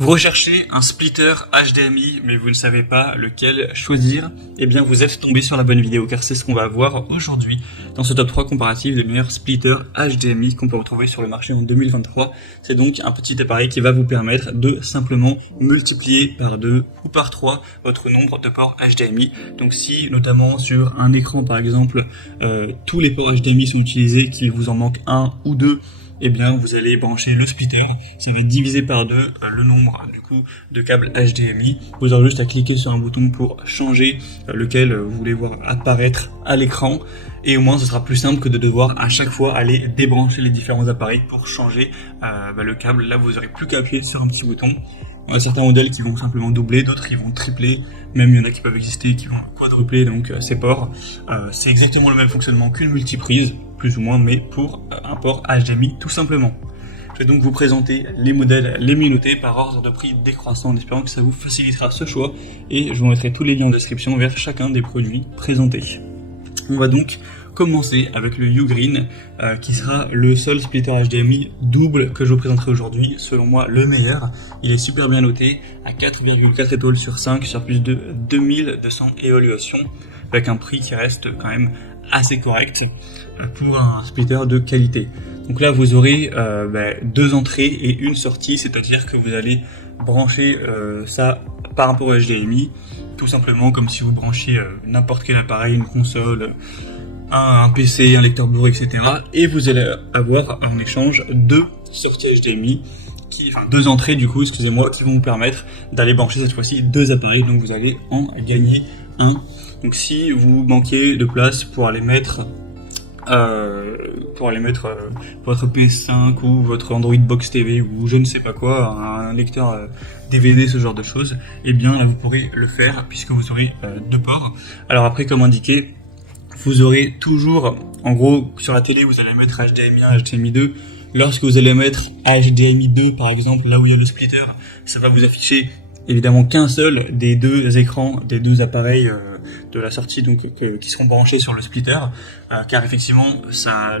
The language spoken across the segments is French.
Vous recherchez un splitter HDMI, mais vous ne savez pas lequel choisir, eh bien vous êtes tombé sur la bonne vidéo, car c'est ce qu'on va voir aujourd'hui dans ce top 3 comparatif des meilleurs splitters HDMI qu'on peut retrouver sur le marché en 2023. C'est donc un petit appareil qui va vous permettre de simplement multiplier par 2 ou par 3 votre nombre de ports HDMI. Donc si notamment sur un écran par exemple, tous les ports HDMI sont utilisés, qu'il vous en manque un ou deux, eh bien vous allez brancher le splitter, ça va diviser par 2 le nombre du coup de câbles HDMI. Vous aurez juste à cliquer sur un bouton pour changer lequel vous voulez voir apparaître à l'écran, et au moins ce sera plus simple que de devoir à chaque fois aller débrancher les différents appareils pour changer le câble. Là vous aurez plus qu'à appuyer sur un petit bouton. On a certains modèles qui vont simplement doubler, d'autres qui vont tripler, même il y en a qui peuvent exister qui vont quadrupler donc ces ports. C'est exactement le même fonctionnement qu'une multiprise, plus ou moins, mais pour un port HDMI tout simplement. Je vais donc vous présenter les modèles les mieux notés par ordre de prix décroissant, en espérant que ça vous facilitera ce choix, et je vous mettrai tous les liens en description vers chacun des produits présentés. On va donc commencer avec le Ugreen, qui sera le seul splitter HDMI double que je vous présenterai aujourd'hui, selon moi le meilleur. Il est super bien noté à 4,4 étoiles sur 5 sur plus de 2200 évaluations, avec un prix qui reste quand même assez correct pour un splitter de qualité. Donc là vous aurez deux entrées et une sortie, c'est-à-dire que vous allez brancher ça par un port HDMI, tout simplement comme si vous branchiez n'importe quel appareil, une console, un PC, un lecteur Blu-ray, etc. Et vous allez avoir en échange deux sorties HDMI, deux entrées du coup, excusez-moi, qui vont vous permettre d'aller brancher cette fois-ci deux appareils, donc vous allez en gagner un. Donc si vous manquez de place pour aller mettre votre PS5 ou votre Android Box TV ou je ne sais pas quoi, un lecteur DVD, ce genre de choses, eh bien là vous pourrez le faire puisque vous aurez deux ports. Alors après, comme indiqué, vous aurez toujours, en gros, sur la télé vous allez mettre HDMI 1, HDMI 2. Lorsque vous allez mettre HDMI 2 par exemple, là où il y a le splitter, ça va vous afficher évidemment qu'un seul des deux écrans, des deux appareils de la sortie donc qui seront branchés sur le splitter, car effectivement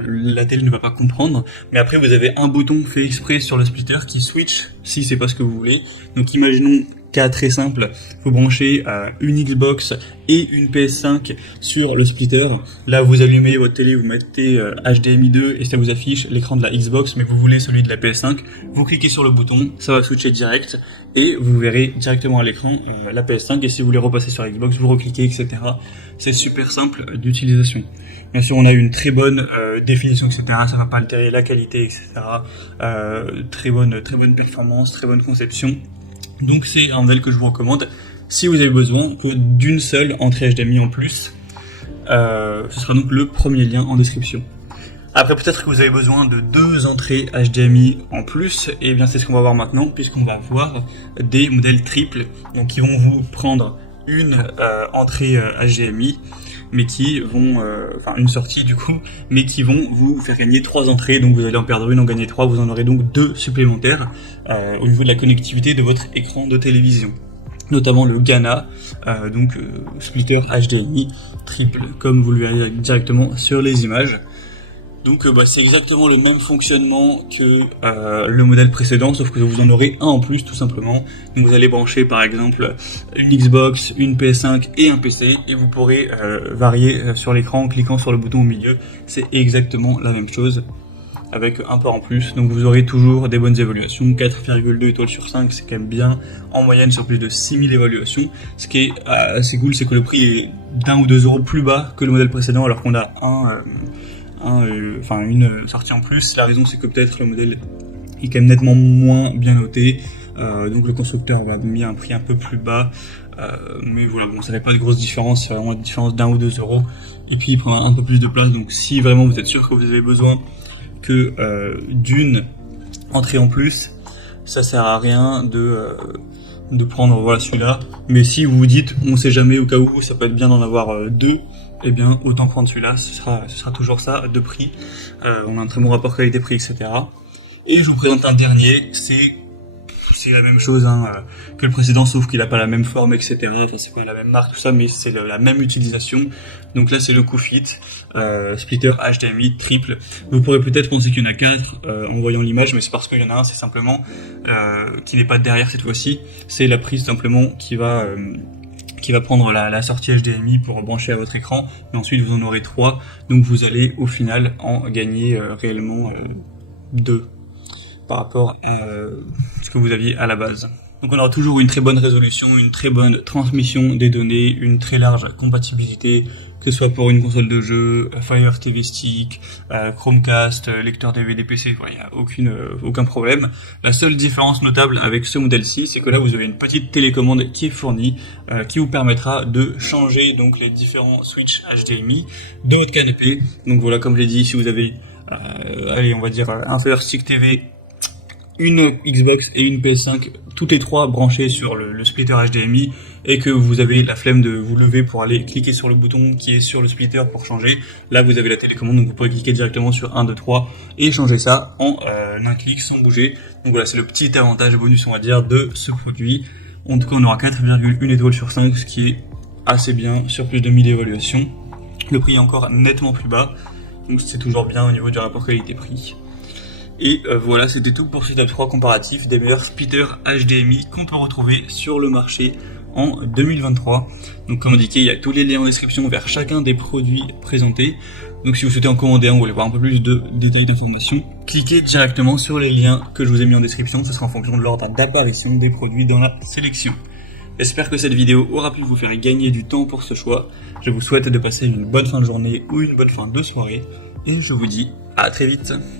la télé ne va pas comprendre. Mais après vous avez un bouton fait exprès sur le splitter qui switch si c'est pas ce que vous voulez. Donc imaginons cas très simple, vous branchez une Xbox et une PS5 sur le splitter. Là vous allumez votre télé, vous mettez HDMI 2 et ça vous affiche l'écran de la Xbox, mais vous voulez celui de la PS5, vous cliquez sur le bouton, ça va switcher direct et vous verrez directement à l'écran la PS5, et si vous voulez repasser sur la Xbox, vous recliquez, etc. C'est super simple d'utilisation. Bien sûr on a une très bonne définition, etc. Ça va pas altérer la qualité, etc. Très bonne performance, très bonne conception. Donc c'est un modèle que je vous recommande si vous avez besoin d'une seule entrée HDMI en plus. Ce sera donc le premier lien en description. Après peut-être que vous avez besoin de deux entrées HDMI en plus, et bien c'est ce qu'on va voir maintenant, puisqu'on va voir des modèles triples, donc qui vont vous prendre une entrée HDMI, mais qui vont, une sortie du coup, mais qui vont vous faire gagner trois entrées. Donc vous allez en perdre une, en gagner trois, vous en aurez donc deux supplémentaires au niveau de la connectivité de votre écran de télévision. Notamment le Gana, splitter HDMI triple, comme vous le verrez directement sur les images. Donc c'est exactement le même fonctionnement que le modèle précédent, sauf que vous en aurez un en plus tout simplement. Donc vous allez brancher par exemple une Xbox, une PS5 et un PC, et vous pourrez varier sur l'écran en cliquant sur le bouton au milieu. C'est exactement la même chose avec un port en plus. Donc vous aurez toujours des bonnes évaluations, 4,2 étoiles sur 5, c'est quand même bien, en moyenne sur plus de 6000 évaluations. Ce qui est assez cool, c'est que le prix est d'1 ou 2 euros plus bas que le modèle précédent, alors qu'on a une sortie en plus. La raison c'est que peut-être le modèle est quand même nettement moins bien noté, donc le constructeur va mis un prix un peu plus bas, mais voilà, bon, ça fait pas de grosse différence, c'est vraiment une différence d'1 ou 2 euros, et puis il prend un peu plus de place. Donc si vraiment vous êtes sûr que vous avez besoin que d'une entrée en plus, ça sert à rien de prendre celui-là. Mais si vous vous dites on sait jamais, au cas où ça peut être bien d'en avoir deux, eh bien autant prendre celui-là, ce sera toujours ça de prix. On a un très bon rapport qualité-prix, etc. Et je vous présente un dernier, c'est c'est la même chose que le précédent, sauf qu'il n'a pas la même forme, etc. Enfin, c'est pas la même marque, tout ça, mais c'est la même utilisation. Donc là, c'est le QFIT, splitter HDMI triple. Vous pourrez peut-être penser qu'il y en a 4 en voyant l'image, mais c'est parce qu'il y en a un, c'est simplement qui n'est pas derrière cette fois-ci. C'est la prise simplement qui va prendre la sortie HDMI pour brancher à votre écran, et ensuite vous en aurez 3, donc vous allez au final en gagner réellement 2 par rapport à ce que vous aviez à la base. Donc on aura toujours une très bonne résolution, une très bonne transmission des données, une très large compatibilité, que ce soit pour une console de jeu, Fire TV Stick, Chromecast, lecteur DVD PC, il n'y a aucun problème. La seule différence notable avec ce modèle-ci, c'est que là vous avez une petite télécommande qui est fournie, qui vous permettra de changer donc les différents switches HDMI de votre canapé. Donc voilà, comme j'ai dit, si vous avez allez, on va dire un Fire Stick TV, une Xbox et une PS5, toutes les trois branchées sur le splitter HDMI, et que vous avez la flemme de vous lever pour aller cliquer sur le bouton qui est sur le splitter pour changer, là vous avez la télécommande, donc vous pourrez cliquer directement sur 1, 2, 3 et changer ça en un clic sans bouger. Donc voilà, c'est le petit avantage bonus, on va dire, de ce produit. En tout cas, on aura 4,1 étoiles sur 5, ce qui est assez bien sur plus de 1000 évaluations. Le prix est encore nettement plus bas, donc c'est toujours bien au niveau du rapport qualité-prix. Et voilà, c'était tout pour ce top 3 comparatif des meilleurs splitters HDMI qu'on peut retrouver sur le marché en 2023. Donc comme indiqué, il y a tous les liens en description vers chacun des produits présentés. Donc si vous souhaitez en commander un ou voulez voir un peu plus de détails d'informations, cliquez directement sur les liens que je vous ai mis en description, ce sera en fonction de l'ordre d'apparition des produits dans la sélection. J'espère que cette vidéo aura pu vous faire gagner du temps pour ce choix. Je vous souhaite de passer une bonne fin de journée ou une bonne fin de soirée, et je vous dis à très vite.